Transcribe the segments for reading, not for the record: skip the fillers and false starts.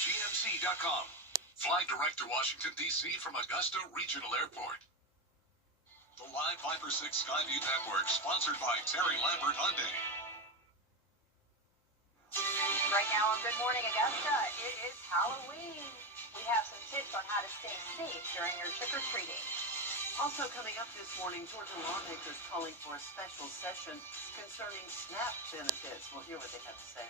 WJBF.com. Fly direct to Washington, D.C. from Augusta Regional Airport. The Live Viper 6 Skyview Network, sponsored by Terry Lambert Hyundai. Right now on Good Morning Augusta, it is Halloween. We have some tips on how to stay safe during your trick-or-treating. Also coming up this morning, Georgia lawmakers calling for a special session concerning SNAP benefits. We'll hear what they have to say.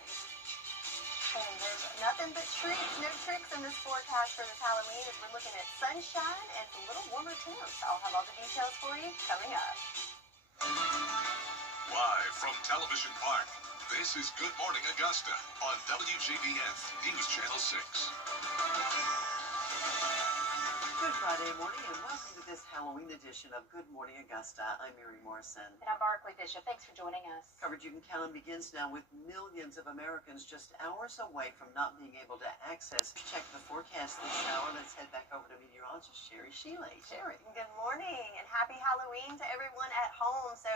And there's nothing but treats, no tricks in this forecast for this Halloween as we're looking at sunshine and a little warmer temps. I'll have all the details for you coming up. Live from Television Park, this is Good Morning Augusta on WJBF News Channel 6. Good Friday morning and welcome to this Halloween edition of Good Morning Augusta. I'm Mary Morrison. And I'm Barkley Bishop. Thanks for joining us. Coverage you can count on begins now with millions of Americans just hours away from not being able to access. Check the forecast this hour. Let's head back over to meteorologist Sherry Shealy. Sherry. Good morning and happy Halloween to everyone at home. So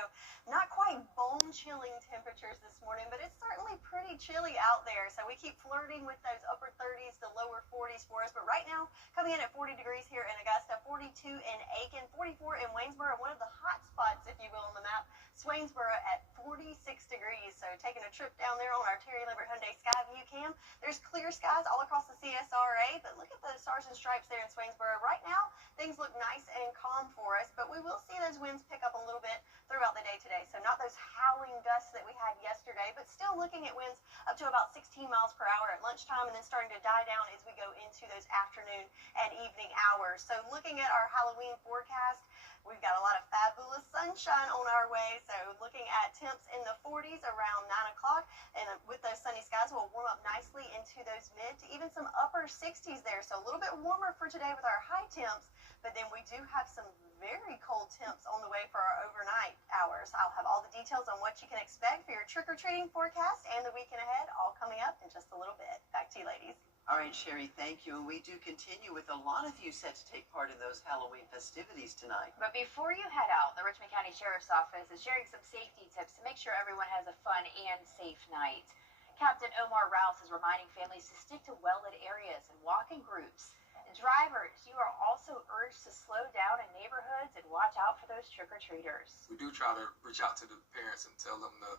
not quite bone-chilling temperatures this morning, but it's certainly pretty chilly out there. So we keep flirting with those upper 30s to lower 40s for us. But right now, coming in at 40 degrees here in Augusta, 42 in Aiken, 44 in Waynesboro, one of the hot spots, if you will, on the map. Swainsboro at 46 degrees. So taking a trip down there on our Terry Lambert Hyundai Skyview cam. There's clear skies all across the CSRA, but look at the stars and stripes there in Swainsboro. Right now, things look nice and calm for us, but we will see those winds pick up a little bit throughout the day today. So not those howling gusts that we had yesterday, but still looking at winds up to about 16 miles per hour at lunchtime and then starting to die down as we go into those afternoon and evening hours. So looking at our Halloween forecast, we've got a lot of fabulous sunshine on our way. So looking at temps in the 40s around 9 o'clock, and with those sunny skies, we'll warm up nicely into those mid to even some upper 60s there. So a little bit warmer for today with our high temps, but then we do have some very cold temps on the way for our overnight hours. I'll have all the details on what you can expect for your trick-or-treating forecast and the weekend ahead all coming up in just a little bit. Back to you, ladies. All right, Sherry, thank you. And we do continue with a lot of you set to take part in those Halloween festivities tonight. But before you head out, the Richmond County Sheriff's Office is sharing some safety tips to make sure everyone has a fun and safe night. Captain Omar Rouse is reminding families to stick to well-lit areas and walk in groups. Drivers, you are also urged to slow down in neighborhoods and watch out for those trick-or-treaters. We do try to reach out to the parents and tell them to,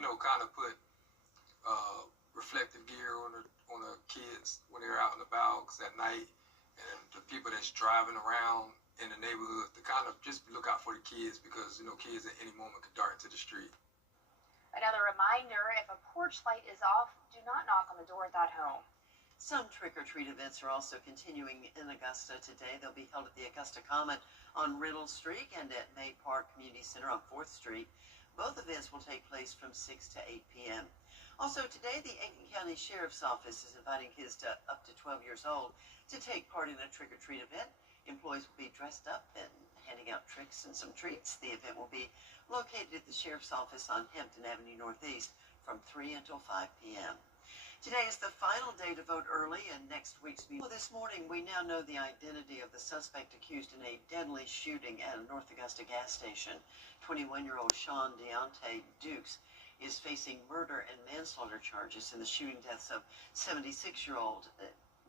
kind of put reflective gear on the kids when they're out and about, because at night, and the people that's driving around in the neighborhood, to kind of just look out for the kids, because kids at any moment could dart into the street. Another reminder, if a porch light is off, do not knock on the door at that home. Some trick-or-treat events are also continuing in Augusta today. They'll be held at the Augusta Common on Riddle Street and at May Park Community Center on 4th Street. Both events will take place from 6 to 8 p.m. Also today, the Aiken County Sheriff's Office is inviting kids up to 12 years old to take part in a trick-or-treat event. Employees will be dressed up and handing out tricks and some treats. The event will be located at the Sheriff's Office on Hampton Avenue Northeast from 3 until 5 p.m. Today is the final day to vote early in next week's meeting. Well, this morning, we now know the identity of the suspect accused in a deadly shooting at a North Augusta gas station. 21-year-old Sean Deontay Dukes is facing murder and manslaughter charges in the shooting deaths of 76-year-old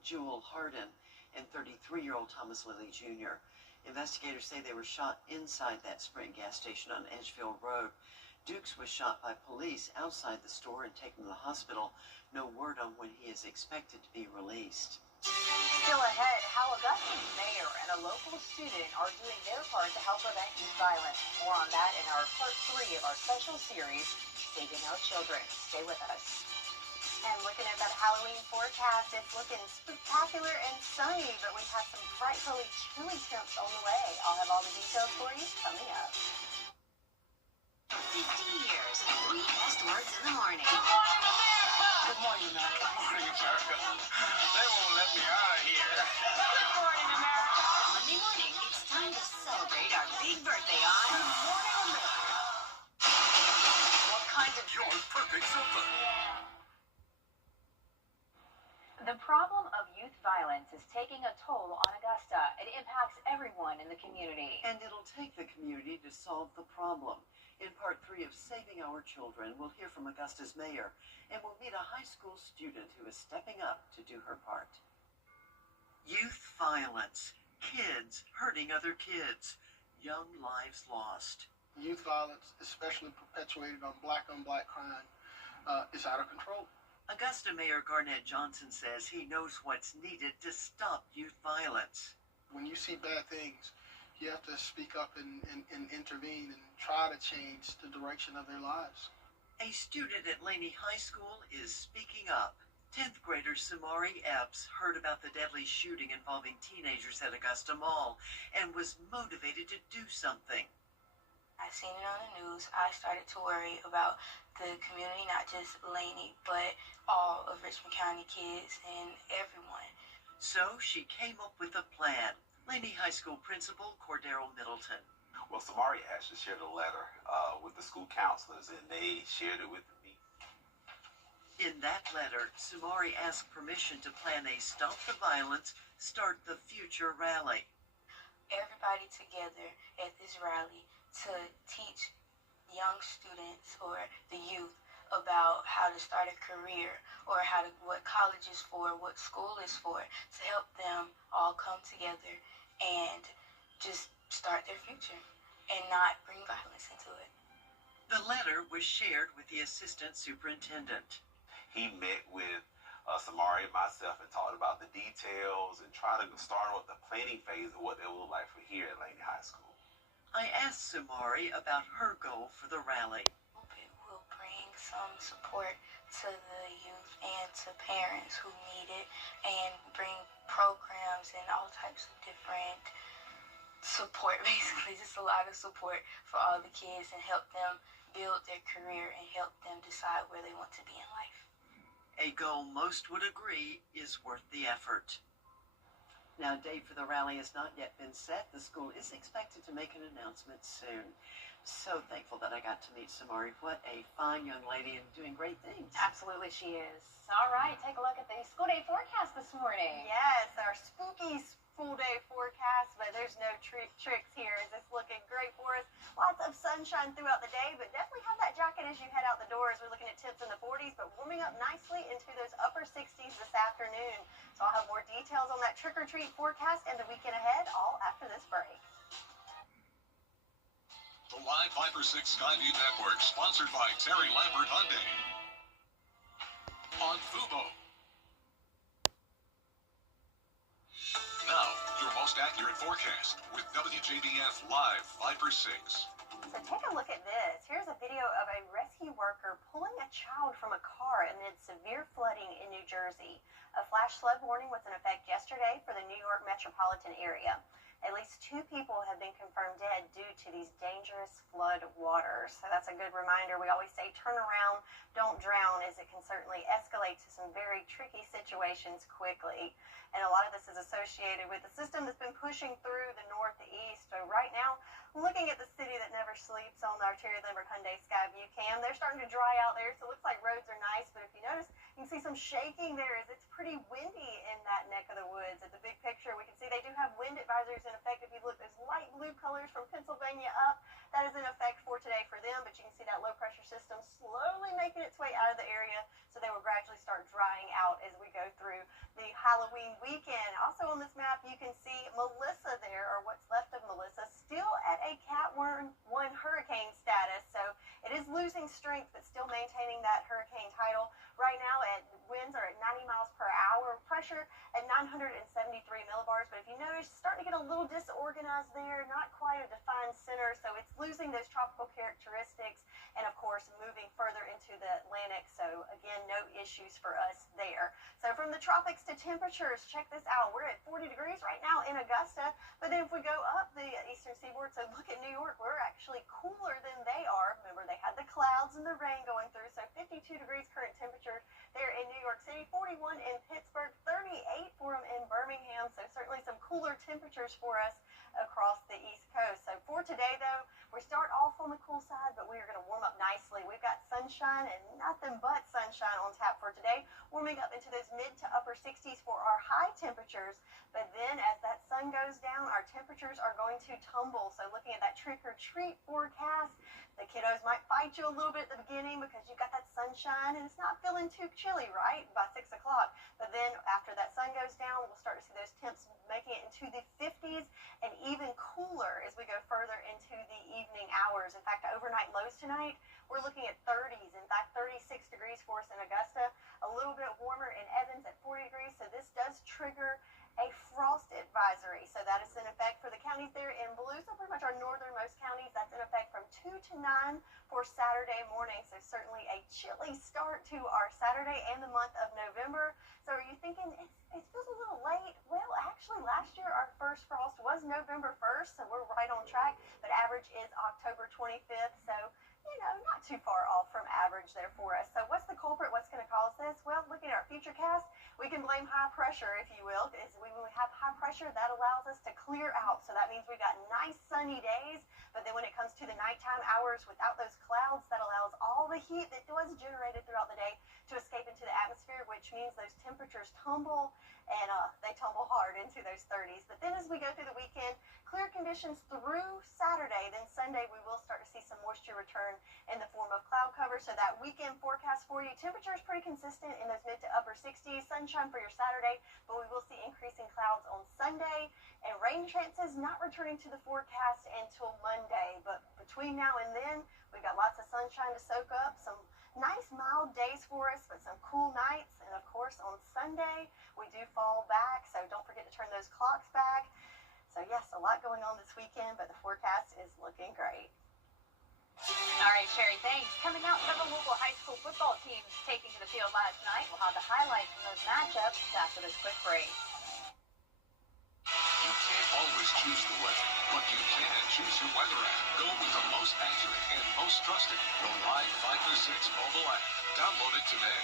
Jewel Hardin and 33-year-old Thomas Lilly Jr. Investigators say they were shot inside that Sprint gas station on Edgefield Road. Dukes was shot by police outside the store and taken to the hospital. No word on when he is expected to be released. Still ahead, how Augusta's mayor and a local student are doing their part to help prevent youth violence. More on that in our part 3 of our special series, Saving Our Children. Stay with us. And looking at that Halloween forecast, it's looking spectacular and sunny, but we have some frightfully chilly temps on the way. I'll have all the details for you coming up. 50 years, 3 best words in the morning. Good morning, America. Good morning, America. They won't let me out of here. Good morning, America. Monday morning, it's time to celebrate our big birthday on Good Morning America. What kind of your perfect sofa? The problem of youth violence is taking a toll on Augusta. It impacts everyone in the community. And it'll take the community to solve the problem. In part 3 of Saving Our Children, we'll hear from Augusta's mayor, and we'll meet a high school student who is stepping up to do her part. Youth violence, kids hurting other kids, young lives lost. Youth violence, especially perpetuated on black crime, is out of control. Augusta Mayor Garnett Johnson says he knows what's needed to stop youth violence. When you see bad things, you have to speak up and intervene and try to change the direction of their lives. A student at Laney High School is speaking up. 10th grader Samari Epps heard about the deadly shooting involving teenagers at Augusta Mall and was motivated to do something. I seen it on the news. I started to worry about the community, not just Laney, but all of Richmond County kids and everyone. So she came up with a plan. Laney High School Principal Cordero Middleton. Well, Samari actually shared a letter with the school counselors, and they shared it with me. In that letter, Samari asked permission to plan a Stop the Violence, Start the Future rally. Everybody together at this rally to teach young students or the youth about how to start a career or what college is for, what school is for, to help them all come together and just start their future and not bring violence into it. The letter was shared with the assistant superintendent. He met with Samari and myself and talked about the details and tried to start with the planning phase of what it would look like for here at Laney High School. I asked Samari about her goal for the rally. It will bring some support to the youth and to parents who need it, and bring programs and all types of different support, basically just a lot of support for all the kids, and help them build their career and help them decide where they want to be in life. A goal most would agree is worth the effort. Now, a date for the rally has not yet been set. The school is expected to make an announcement soon. So thankful that I got to meet Samari. What a fine young lady and doing great things. Absolutely she is. All right, take a look at the school day forecast this morning. Yes, our spooky full day forecast, but there's no tricks here. It's looking great for us. Lots of sunshine throughout the day, but definitely have that jacket as you head out the doors. We're looking at temps in the 40s, but warming up nicely into those upper 60s this afternoon. So I'll have more details on that trick-or-treat forecast and the weekend ahead, all after this break. The Live Viper 6 Skyview Network, sponsored by Terry Lambert Hyundai. On Fubo. Now, your most accurate forecast with WJBF Live Viper 6. So take a look at this. Here's a video of a rescue worker pulling a child from a car amid severe flooding in New Jersey. A flash flood warning was in effect yesterday for the New York metropolitan area. At least 2 people have been confirmed dead due to these dangerous flood waters. So that's a good reminder. We always say turn around, don't drown, as it can certainly escalate to some very tricky situations quickly. And a lot of this is associated with the system that's been pushing through the northeast. So right now, looking at the city that never sleeps on our Terry Lambert Hyundai Skyview cam, they're starting to dry out there. So it looks like roads are nice, but if you notice, you can see some shaking there as it's pretty windy in that neck of the woods. At the big picture, we can see they do have wind advisories in effect. If you look, those light blue colors from Pennsylvania up, that is in effect for today for them, but you can see that low pressure system slowly making its way out of the area, so they will gradually start drying out as we go through the Halloween weekend. Also on this map, you can see Melissa there, or what's left of Melissa, still at a Cat 1 hurricane status, so it is losing strength, but still maintaining that hurricane title. Right now, winds are at 90 miles per hour, pressure at 973 millibars, but if you notice, it's starting to get a little disorganized there, not quite a defined center, so it's losing those tropical characteristics, and of course, moving further into the Atlantic, so again, no issues for us there. So from the tropics to temperatures, check this out. We're at 40 degrees right now in Augusta, but then if we go up the eastern seaboard, so look at New York, we're actually cooler than they are. Remember, they had the clouds and the rain going through, so 52 degrees current temperature there in New York City, 41 in Pittsburgh, 38 for them in Birmingham, so certainly some cooler temperatures for us across the East Coast. So for today, though, we start off on the cool side, but we are going to warm up nicely. We've got sunshine and nothing but sunshine on tap for today, warming up into those mid to upper 60s for our high temperatures. But then as that sun goes down, our temperatures are going to tumble. So looking at that trick-or-treat forecast, the kiddos might fight you a little bit at the beginning because you've got that sunshine and it's not feeling too chilly, right? By 6 o'clock, But then after that sun goes down, we'll start to see those temps making it into the 50s and even cooler as we go further into the evening hours. In fact, overnight lows tonight, we're looking at 30s. In fact, 36 degrees for us in Augusta, a little bit warmer in Evans at 40 degrees. So this does trigger a frost advisory. So that is in effect for the counties there in blue. So pretty much our northernmost counties, that's in effect from 2 to 9 for Saturday morning. So certainly a chilly start to our Saturday and the month of November. So are you thinking it feels a little late? Well, actually last year our first frost was November 1st, so we're right on track. But average is October 25th. So not too far off from average there for us. So what's the culprit? What's going to cause this? Well, looking at our future cast, we can blame high pressure, if you will. Because when we have high pressure, that allows us to clear out. So that means we got nice sunny days. But then when it comes to the nighttime hours without those clouds, that allows all the heat that was generated throughout the day to escape into the atmosphere, which means those temperatures tumble, and they tumble hard into those 30s. But then as we go through the weekend, clear conditions through Saturday. Then Sunday, we will start to see some moisture return in the form of cloud cover. So that weekend forecast for you, temperature is pretty consistent in those mid to upper 60s. Sunshine for your Saturday, but we will see increasing clouds on Sunday. And rain chances not returning to the forecast until Monday. But between now and then, we've got lots of sunshine to soak up, some nice mild days for us, but some cool nights. And of course, on Sunday, we do fall back. So don't forget to turn those clocks back. So yes, a lot going on this weekend, but the forecast is looking great. All right, Sherry, thanks. Coming out, several local high school football teams taking to the field last night. We'll have the highlights from those matchups after this quick break. You can't always choose the weather, but you can choose your weather app. Go with the most accurate and most trusted, the Live 536 mobile app. Download it today.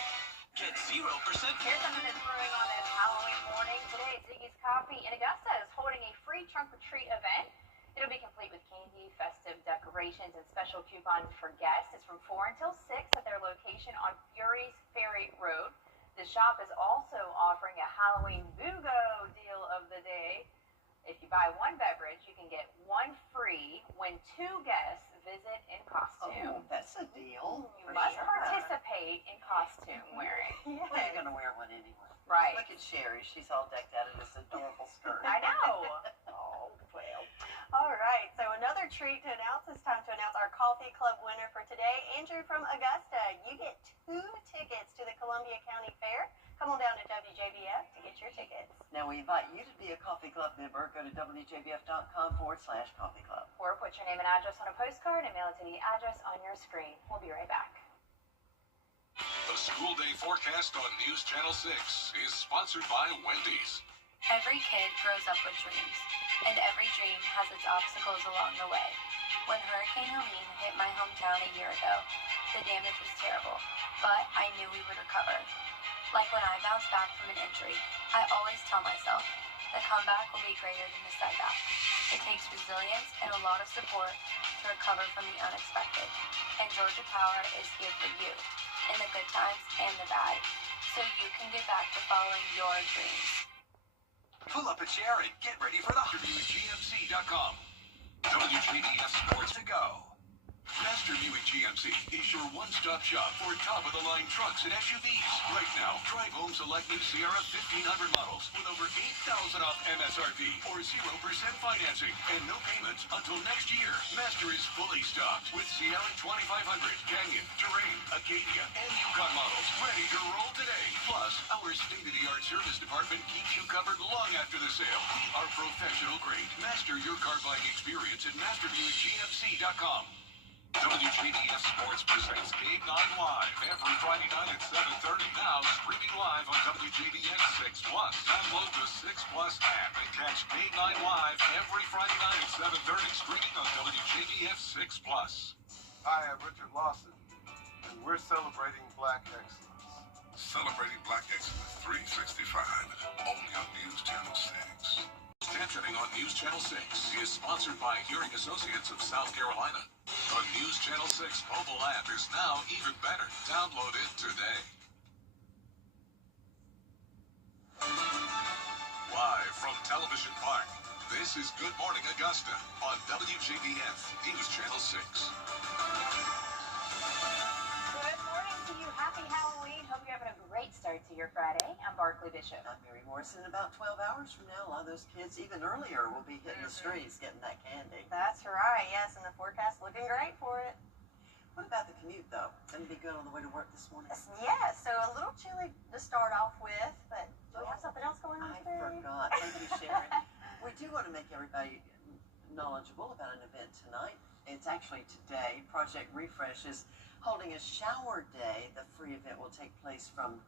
Get 0%. Here's something that's brewing on this Halloween morning. Today, Ziggy's Coffee in Augusta is holding a free trunk or treat event. It'll be complete with candy, festive decorations, and special coupons for guests. It's from 4 until 6 at their location on Fury's Ferry Road. The shop is also offering a Halloween BOGO deal of the day. If you buy one beverage, you can get one free when 2 guests visit in costume. Oh, that's a deal. You must participate in costume wearing. Yes. Well, you're going to wear one anyway. Right. Look at Sherry. She's all decked out in this adorable skirt. I know. Oh, well. All right, so another treat to announce. It's time to announce our coffee club winner for today. Andrew from Augusta, you get 2 tickets to the Columbia County Fair. Come on down to WJBF to get your tickets. Now, we invite you to be a coffee club member. Go to WJBF.com/coffee club. Or put your name and address on a postcard and mail it to the address on your screen. We'll be right back. The school day forecast on News Channel 6 is sponsored by Wendy's. Every kid grows up with dreams, and every dream has its obstacles along the way. When Hurricane Helene hit my hometown a year ago, the damage was terrible, but I knew we would recover. Like when I bounced back from an injury, I always tell myself, the comeback will be greater than the setback. It takes resilience and a lot of support to recover from the unexpected. And Georgia Power is here for you, in the good times and the bad, so you can get back to following your dreams. Pull up a chair and get ready for the MasterBuickGMC.com. WJBF Sports to go. Master Buick GMC is your one-stop shop for top-of-the-line trucks and SUVs. Right now, drive home select new Sierra 1500 models with over $8,000 off MSRP or 0% financing and no payments until next year. Master is fully stocked with Sierra 2500, Canyon, Terrain, Acadia, and Yukon models ready to roll today. Plus, our state-of-the-art service department keeps you covered long after the sale. We are professional grade. Master your car buying experience at MasterBuickGMC.com. WJBF Sports presents Game 9 Live every Friday night at 7:30. Now streaming live on WJBF 6 Plus. Download the 6 Plus app and catch Game 9 Live every Friday night at 7:30. Streaming on WJBF 6 Plus. Hi, I'm Richard Lawson, and we're celebrating Black Excellence. Celebrating Black Excellence 365 only on News Channel 6. Attentioning on News Channel 6 is sponsored by Hearing Associates of South Carolina. The News Channel 6 mobile app is now even better. Download it today. Live from Television Park, this is Good Morning Augusta on WJBF News Channel 6. Good morning to you. Happy Halloween. Hope you're having a great start to your Friday. I'm Barkley Bishop. I'm Mary Morrison. About 12 hours from now, a lot of those kids, even earlier, will be hitting the streets getting that candy. That's right, yes, and the forecast looking great for it. What about the commute, though? Going to be good on the way to work this morning? Yeah, so a little chilly to start off with, but do we have something else going on today? I forgot. Thank you, Sharon. We do want to make everybody knowledgeable about an event tonight. It's actually today. Project Refresh is holding a shower day. The free event will take place from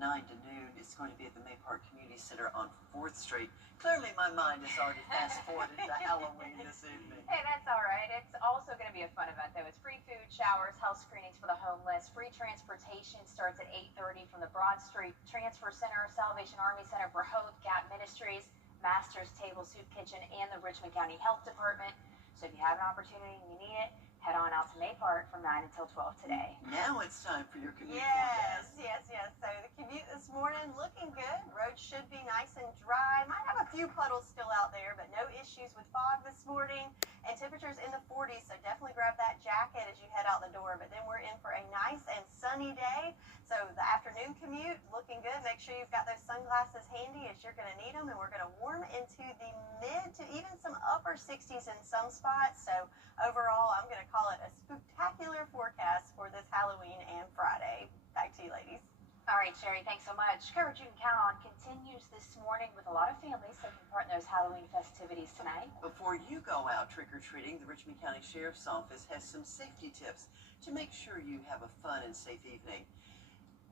9 to noon. It's going to be at the May Park Community Center on 4th Street. Clearly, my mind is already fast-forwarded to Halloween this evening. Hey, that's all right. It's also going to be a fun event, though. It's free food, showers, health screenings for the homeless. Free transportation starts at 8:30 from the Broad Street Transfer Center, Salvation Army Center for Hope, Gap Ministries, Master's Table Soup Kitchen, and the Richmond County Health Department. So if you have an opportunity and you need it, head on out to May Park from 9 until 12 today. Now it's time for your commute Yes. forecast. So the commute this morning looking good. Roads should be nice and dry. Might have a few puddles still out there, but no issues with fog this morning. And temperatures in the 40s, so definitely grab that jacket as you head out the door. But then we're in for a nice and sunny day. So the afternoon commute looking good. Make sure you've got those sunglasses handy as you're going to need them. And we're going to warm into the mid to even some upper 60s in some spots. So overall, I'm going to call it a spectacular forecast for this Halloween and Friday. Back to you, ladies. All right, Sherry, thanks so much. Coverage you can count on continues this morning with a lot of families taking part in those Halloween festivities tonight. Before you go out trick-or-treating, the Richmond County Sheriff's Office has some safety tips to make sure you have a fun and safe evening.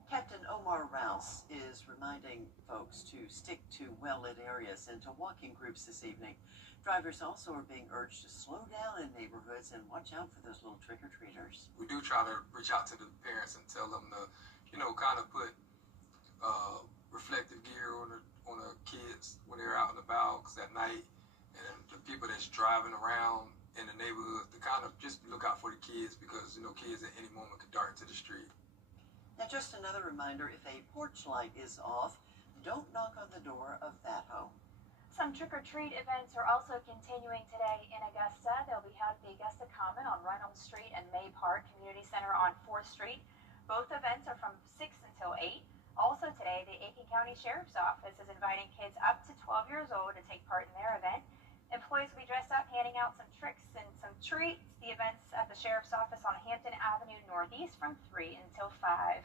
Captain Omar Rouse is reminding folks to stick to well-lit areas and to walking groups this evening. Drivers also are being urged to slow down in neighborhoods and watch out for those little trick-or-treaters. We do try to reach out to the parents and tell them to, kind of put reflective gear on the kids when they're out and about, because at night, and the people that's driving around in the neighborhood, to kind of just look out for the kids, because kids at any moment could dart into the street. Now, just another reminder, if a porch light is off, don't knock on the door of that home. Some trick-or-treat events are also continuing today in Augusta. They'll be held at the Augusta Common on Reynolds Street and May Park Community Center on 4th Street. Both events are from 6 until 8. Also today, the Aiken County Sheriff's Office is inviting kids up to 12 years old to take part in their event. Employees will be dressed up, handing out some tricks and some treats. The event's at the Sheriff's Office on Hampton Avenue Northeast from 3 until 5.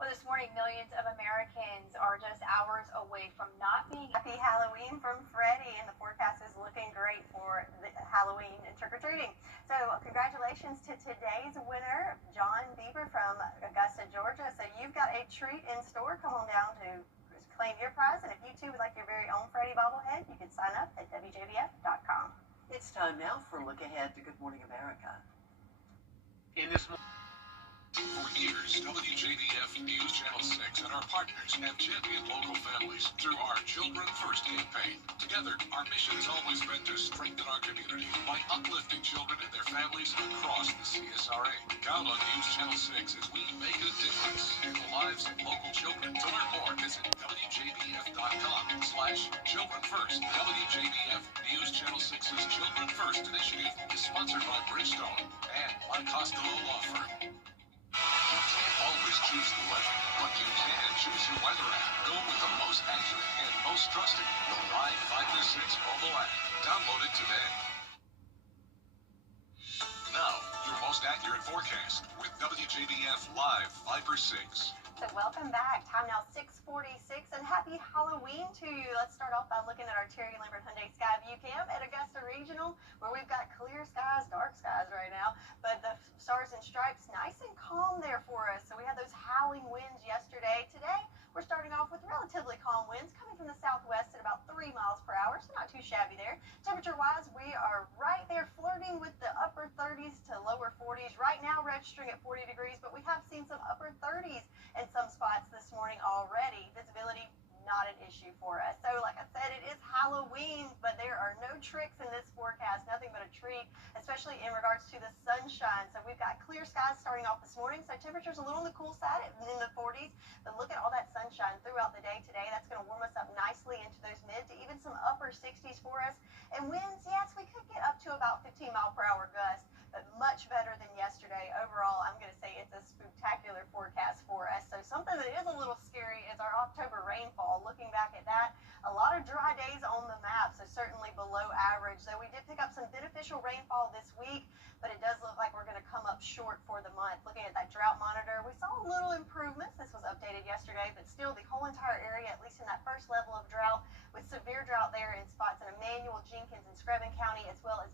Well, this morning, millions of Americans are just hours away from not being... Happy Halloween from Freddie, and the forecast is looking great for the Halloween and trick-or-treating. So congratulations to today's winner, John Bieber from Augusta, Georgia. So you've got a treat in store. Come on down to claim your prize. And if you too would like your very own Freddie bobblehead, you can sign up at WJBF.com. It's time now for a look ahead to Good Morning America. In this For years, WJBF News Channel 6 and our partners have championed local families through our Children First campaign. Together, our mission has always been to strengthen our community by uplifting children and their families across the CSRA. Count on News Channel 6 as we make a difference in the lives of local children. To learn more, visit WJBF.com/Children First. WJBF News Channel 6's Children First initiative is sponsored by Bridgestone and by Costello Law Firm. You can't always choose the weather, but you can choose your weather app. Go with the most accurate and most trusted, the Live Viper 6 mobile app. Download it today. Now, your most accurate forecast with WJBF Live Viper 6. So welcome back. Time now 6:46, and happy Halloween to you. Let's start off by looking at our Terry Lambert Hyundai Skyview Cam at Augusta Regional, where we've got clear skies, dark skies right now, but the stars and stripes nice and calm there for us. So we had those howling winds yesterday. Today, we're starting off with relatively calm winds coming from the southwest at about 3 miles per hour, so not too shabby there. Temperature-wise, we are right there flirting with the upper 30s to lower 40s. Right now, registering at 40 degrees, but we have seen some upper 30s in some spots this morning already. Visibility, not an issue for us. So like I said, it is Halloween, but there are no tricks in this forecast, nothing but a treat, especially in regards to the sunshine. So we've got clear skies starting off this morning, so temperatures a little on the cool side in the 40s, but look at all that sunshine throughout the day today. That's going to warm us up nicely into those mid to even some upper 60s for us. And winds, yes, we could get up to about 15-mile-per-hour gusts, but much better than yesterday. Overall, I'm going to say it's a spectacular forecast for us. So something that is a little scary certainly below average. So we did pick up some beneficial rainfall this week, but it does look like we're going to come up short for the month. Looking at that drought monitor, we saw a little improvements. This was updated yesterday, but still the whole entire area, at least in that first level of drought, with severe drought there in spots in Emmanuel, Jenkins, and Screven County, as well as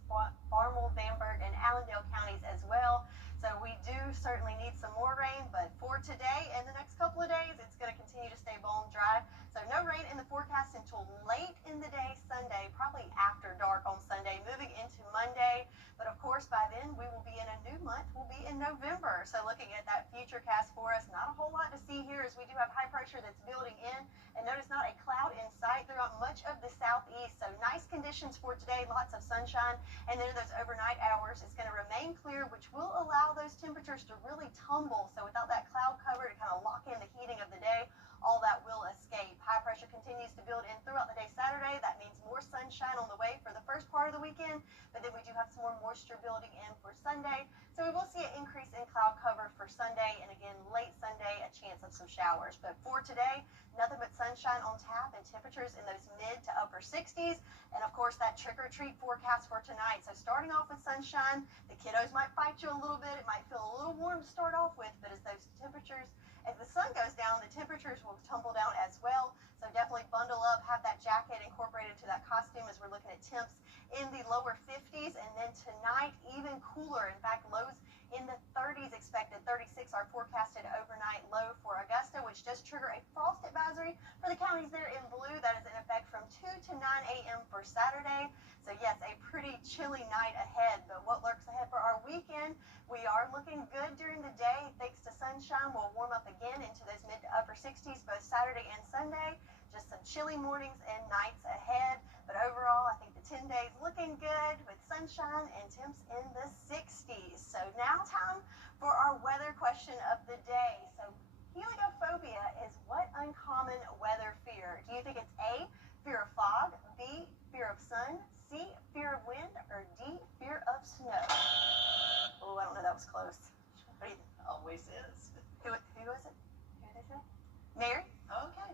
Farmville, Bamberg, and Allendale counties as well. So we do certainly need some more rain, but for today and the next couple of days, it's going to continue to stay bone dry. So no rain in the forecast until late in the day Sunday, probably after dark on Sunday, moving into Monday. But of course, by then we will be in a new month. We'll be in November. So looking at that future cast for us, not a whole lot to see here as we do have high pressure that's building in. And notice not a cloud in sight throughout much of the southeast. So nice conditions for today, lots of sunshine. And then those overnight hours, it's going to remain clear, which will allow those temperatures to really tumble. So without that cloud cover to kind of lock in the heating of the day, all that will escape. High pressure continues to build in throughout the day Saturday. That means more sunshine on the way for the first part of the weekend, but then we do have some more moisture building in for Sunday. So we will see an increase in cloud cover for Sunday, and again, late Sunday, a chance of some showers. But for today, nothing but sunshine on tap and temperatures in those mid to upper 60s. And of course, that trick-or-treat forecast for tonight. So starting off with sunshine, the kiddos might fight you a little bit. It might feel a little warm to start off with, but as those temperatures, as the sun goes down, the temperatures will tumble down as well. So definitely bundle up, have that jacket incorporated into that costume as we're looking at temps in the lower 50s. And then tonight, even cooler. In fact, lows in the 30s expected. 36 are forecasted overnight low for Augusta, which does trigger a frost advisory for the counties there in blue. That is in effect from 2 to 9 a.m. for Saturday. So yes, a pretty chilly night ahead. But what lurks ahead for our weekend, we are looking good during the day. Thanks to sunshine, we'll warm up again into those mid to upper 60s both Saturday and Sunday. Just some chilly mornings and nights ahead. But overall, I think the 10 days looking good with sunshine and temps in the 60s. So now time for our weather question of the day. So heliophobia is what uncommon weather fear? Do you think it's A, fear of fog, B, fear of sun, C, fear of wind, or D, fear of snow? Oh, I don't know, that was close. What do you think? Always is. Who was it? Who did they say? Mary? Okay.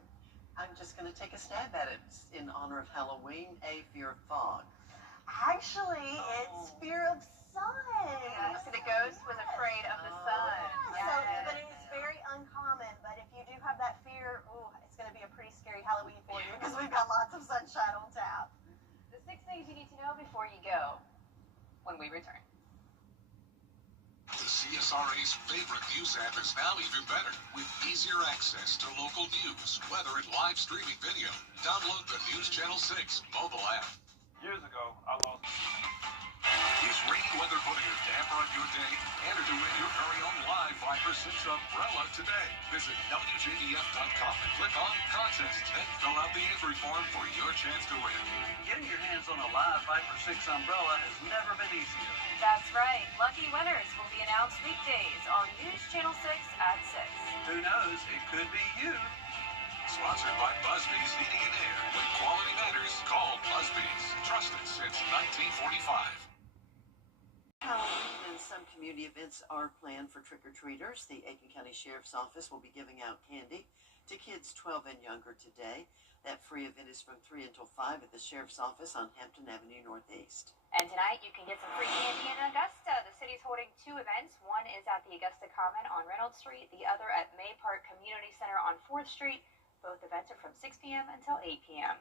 I'm just going to take a stab at it in honor of Halloween. A, fear of fog. Actually, it's fear of sun. Yeah, so the ghost was afraid of the sun. So, but it is very uncommon. But if you do have that fear, ooh, it's going to be a pretty scary Halloween for you because we've got lots of sunshine on tap. The 6 things you need to know before you go when we return. The CSRA's favorite news app is now even better with easier access to local news, weather, and live streaming video. Download the News Channel 6 mobile app. Years ago, I lost. Is rainy weather putting a damper on your day? Enter to win your very own live Viper 6 umbrella today. Visit WJBF.com and click on Contest. Then fill out the entry form for your chance to win. Getting your hands on a live Viper 6 umbrella has never been easier. That's right. Lucky winners will be announced weekdays on News Channel 6 at 6. Who knows? It could be you. Sponsored by Busby's Heating and Air. When quality matters, call Busby's. Trusted since 1945. Halloween and some community events are planned for trick-or-treaters. The Aiken County Sheriff's Office will be giving out candy to kids 12 and younger today. That free event is from 3 until 5 at the Sheriff's Office on Hampton Avenue Northeast. And tonight you can get some free candy in Augusta. The city's holding 2 events. One is at the Augusta Common on Reynolds Street. The other at May Park Community Center on 4th Street. Both events are from 6 p.m. until 8 p.m.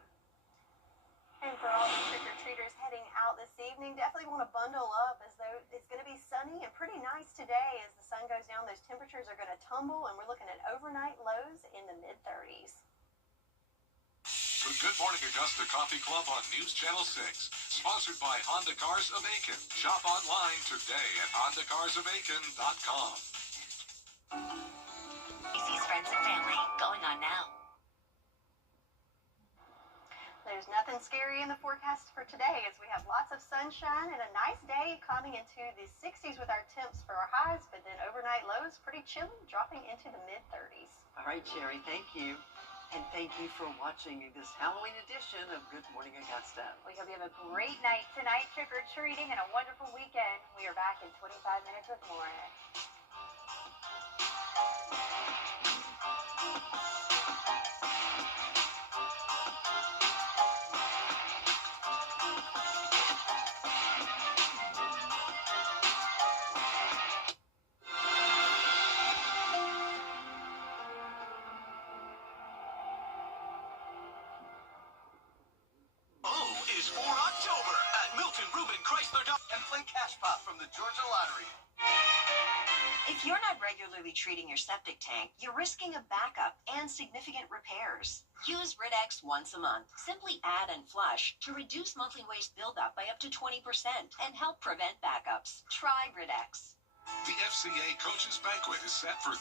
And for all the trick-or-treaters heading out this evening, definitely want to bundle up as though it's going to be sunny and pretty nice today. As the sun goes down, those temperatures are going to tumble, and we're looking at overnight lows in the mid-30s. The Good Morning Augusta Coffee Club on News Channel 6. Sponsored by Honda Cars of Aiken. Shop online today at HondaCarsOfAiken.com. Macy's Friends and Family, going on now. There's nothing scary in the forecast for today as we have lots of sunshine and a nice day climbing into the 60s with our temps for our highs, but then overnight lows pretty chilly, dropping into the mid-30s. All right, Sherry, thank you. And thank you for watching this Halloween edition of Good Morning Augusta. We hope you have a great night tonight, trick-or-treating, and a wonderful weekend. We are back in 25 minutes with more. and Reuben Chrysler and play Cash Pop from the Georgia Lottery. If you're not regularly treating your septic tank, you're risking a backup and significant repairs. Use Rid-X once a month. Simply add and flush to reduce monthly waste buildup by up to 20% and help prevent backups. Try Rid-X. The FCA Coaches Banquet is set for